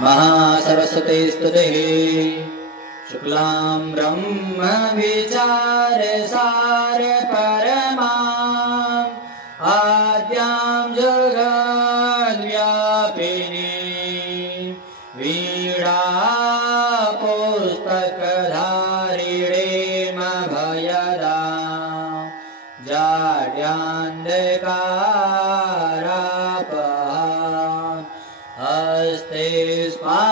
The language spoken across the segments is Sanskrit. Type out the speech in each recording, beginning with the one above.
महासरस्वती स्तुतिः। शुक्लां ब्रह्म विचार सार परमाम् आद्यां जगद्व्यापिनी वीणा पुस्तकधारिणीम् अभयदाम् जाड्यान्धकारापहाम् हस्ते स्फाटिकमालिका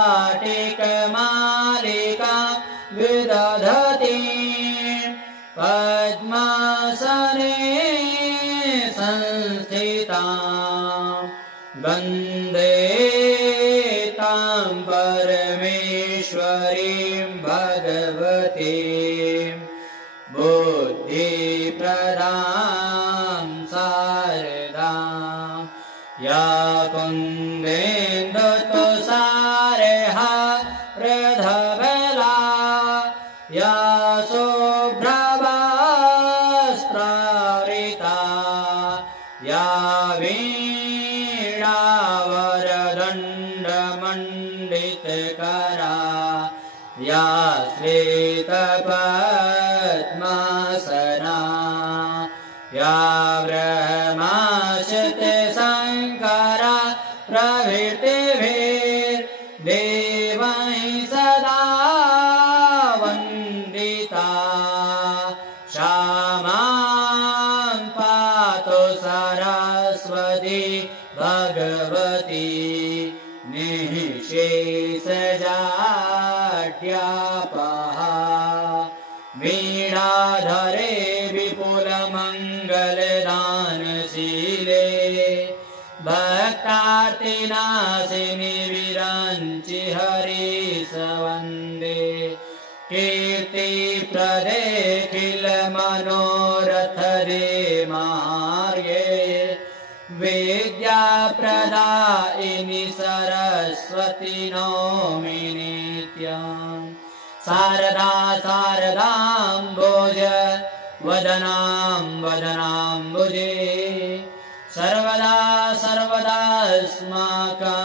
विदधति पद्मासने संस्थिताम् वन्दे तां परमेश्वरीं भगवतीं बुद्धिप्रदां शारदां या कुन्देन्दुतुषारहा प्रधवला या शुभ्रवस्त्रावृता या वीणावरदण्डमण्डितकरा या श्वेतपद्मासना या ब्रह्माच्युतशङ्करा प्रभृतिभिर्देवैः सदा वन्दिता सा मां पातु सरस्वती भगवती निःशेषजाड्यापहा वीणाधरे विपुलमङ्गलदानशीले भक्तार्तिनाशिनि विरञ्चि हरीश वन्दे कीर्तिप्रदे किलमनोरथदे मार्गे विद्याप्रदायिनि सरस्वती नौमि नित्यम् शारदा शारदाम्बोज वदनां वदनाम्बुजे सर्वदा सर्वदास्माकं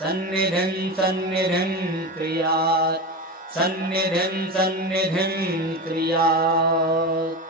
सन्निधिं सन्निधिं क्रियात् सन्निधिं सन्निधिं क्रियात्।